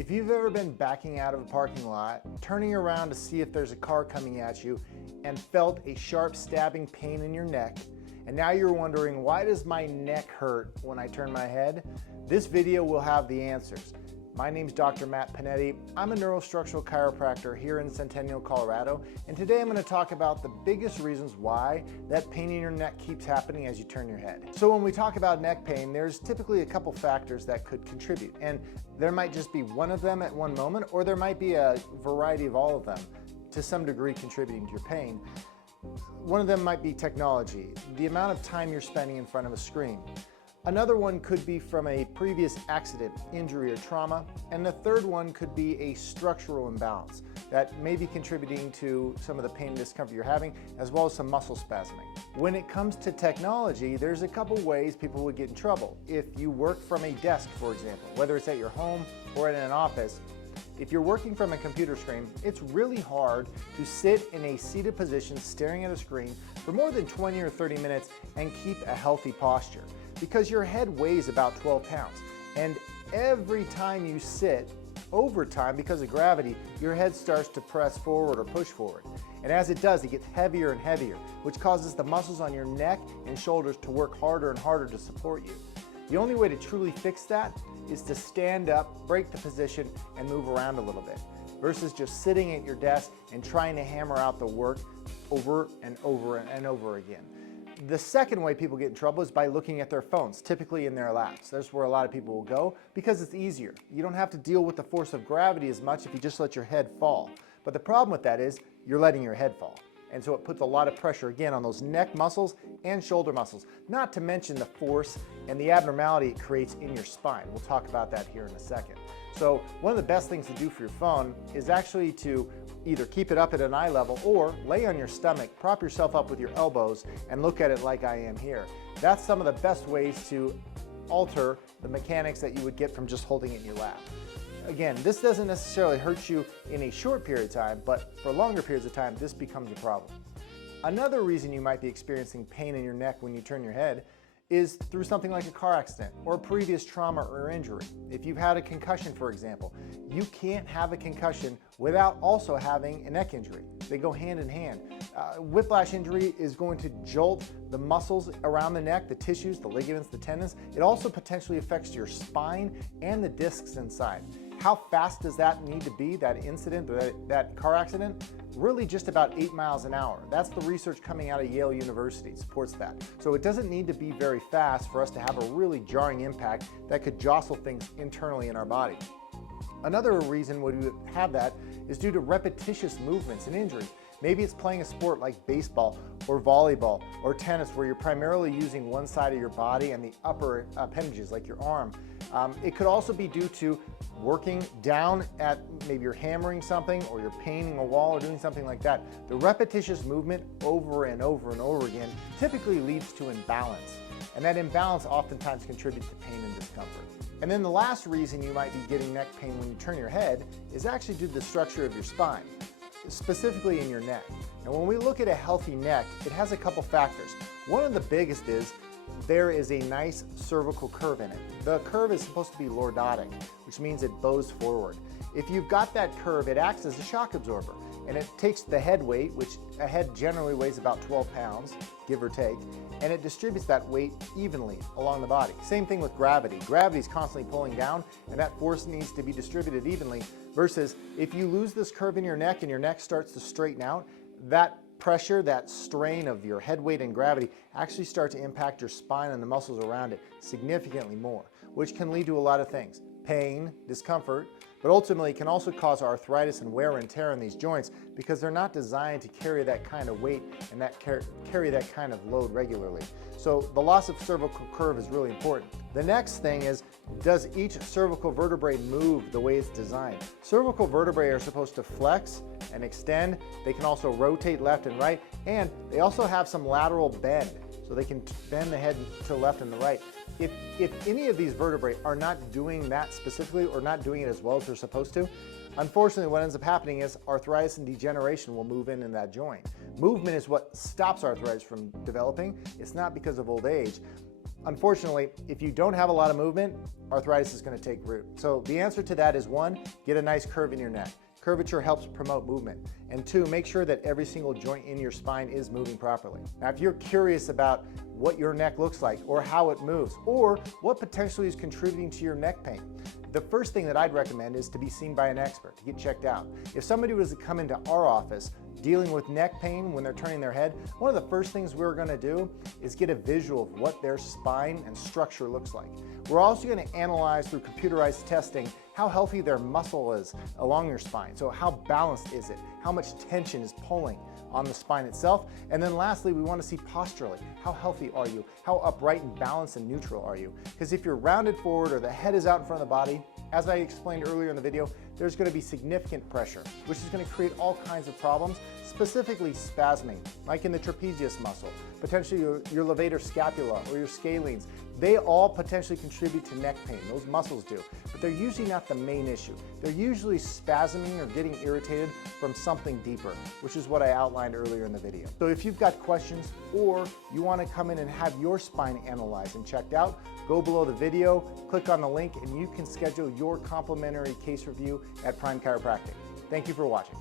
If you've ever been backing out of a parking lot, turning around to see if there's a car coming at you, and felt a sharp stabbing pain in your neck, and now you're wondering, why does my neck hurt when I turn my head? This video will have the answers. My name's Dr. Matt Pennetti. I'm a neurostructural chiropractor here in Centennial, Colorado, and today I'm going to talk about the biggest reasons why that pain in your neck keeps happening as you turn your head. So when we talk about neck pain, there's typically a couple factors that could contribute, and there might just be one of them at one moment, or there might be a variety of all of them to some degree contributing to your pain. One of them might be technology, the amount of time you're spending in front of a screen. Another one could be from a previous accident, injury, or trauma. And the third one could be a structural imbalance that may be contributing to some of the pain and discomfort you're having, as well as some muscle spasming. When it comes to technology, there's a couple ways people would get in trouble. If you work from a desk, for example, whether it's at your home or in an office, if you're working from a computer screen, it's really hard to sit in a seated position staring at a screen for more than 20 or 30 minutes and keep a healthy posture, because your head weighs about 12 pounds. And every time you sit, over time, because of gravity, your head starts to press forward or push forward. And as it does, it gets heavier and heavier, which causes the muscles on your neck and shoulders to work harder and harder to support you. The only way to truly fix that is to stand up, break the position, and move around a little bit, versus just sitting at your desk and trying to hammer out the work over and over and over again. The second way people get in trouble is by looking at their phones, typically in their laps. That's where a lot of people will go because it's easier. You don't have to deal with the force of gravity as much if you just let your head fall. But the problem with that is you're letting your head fall. And so it puts a lot of pressure again on those neck muscles and shoulder muscles, not to mention the force and the abnormality it creates in your spine. We'll talk about that here in a second. So one of the best things to do for your phone is actually to either keep it up at an eye level or lay on your stomach, prop yourself up with your elbows, and look at it like I am here. That's some of the best ways to alter the mechanics that you would get from just holding it in your lap. Again, this doesn't necessarily hurt you in a short period of time, but for longer periods of time, this becomes a problem. Another reason you might be experiencing pain in your neck when you turn your head is through something like a car accident or a previous trauma or injury. If you've had a concussion, for example, you can't have a concussion without also having a neck injury. They go hand in hand. Whiplash injury is going to jolt the muscles around the neck, the tissues, the ligaments, the tendons. It also potentially affects your spine and the discs inside. How fast does that need to be, that incident, or that car accident? Really just about 8 miles an hour. That's the research coming out of Yale University, supports that. So it doesn't need to be very fast for us to have a really jarring impact that could jostle things internally in our body. Another reason we would have that is due to repetitious movements and injuries. Maybe it's playing a sport like baseball or volleyball or tennis where you're primarily using one side of your body and the upper appendages like your arm. It could also be due to working down at, maybe you're hammering something or you're painting a wall or doing something like that. The repetitious movement over and over and over again typically leads to imbalance, and that imbalance oftentimes contributes to pain and discomfort. And then the last reason you might be getting neck pain when you turn your head is actually due to the structure of your spine, specifically in your neck. And when we look at a healthy neck, it has a couple factors. One of the biggest is there is a nice cervical curve in it. The curve is supposed to be lordotic, which means it bows forward. If you've got that curve, it acts as a shock absorber, and it takes the head weight, which a head generally weighs about 12 pounds, give or take, and it distributes that weight evenly along the body. Same thing with gravity. Gravity is constantly pulling down, and that force needs to be distributed evenly, versus if you lose this curve in your neck and your neck starts to straighten out, that pressure, that strain of your head weight and gravity actually start to impact your spine and the muscles around it significantly more, which can lead to a lot of things: pain, discomfort, but ultimately can also cause arthritis and wear and tear in these joints because they're not designed to carry that kind of weight and carry that kind of load regularly. So the loss of cervical curve is really important. The next thing is, does each cervical vertebrae move the way it's designed? Cervical vertebrae are supposed to flex and extend. They can also rotate left and right, and they also have some lateral bend, so they can bend the head to the left and the right. If any of these vertebrae are not doing that specifically or not doing it as well as they're supposed to, unfortunately what ends up happening is arthritis and degeneration will move in that joint. Movement is what stops arthritis from developing. It's not because of old age. Unfortunately, if you don't have a lot of movement, arthritis is going to take root. So the answer to that is 1, get a nice curve in your neck. Curvature helps promote movement. And 2, make sure that every single joint in your spine is moving properly. Now, if you're curious about what your neck looks like or how it moves or what potentially is contributing to your neck pain, the first thing that I'd recommend is to be seen by an expert, to get checked out. If somebody was to come into our office dealing with neck pain when they're turning their head, one of the first things we're going to do is get a visual of what their spine and structure looks like. We're also going to analyze through computerized testing how healthy their muscle is along your spine. So how balanced is it? How much tension is pulling on the spine itself? And then lastly, we want to see posturally. How healthy are you? How upright and balanced and neutral are you? Because if you're rounded forward or the head is out in front of the body, as I explained earlier in the video, there's going to be significant pressure, which is going to create all kinds of problems, specifically spasming, like in the trapezius muscle, potentially your levator scapula or your scalenes. They all potentially contribute to neck pain. Those muscles do, but they're usually not the main issue. They're usually spasming or getting irritated from something deeper, which is what I outlined earlier in the video. So if you've got questions or you want to come in and have your spine analyzed and checked out, go below the video, click on the link, and you can schedule your complimentary case review at Prime Chiropractic. Thank you for watching.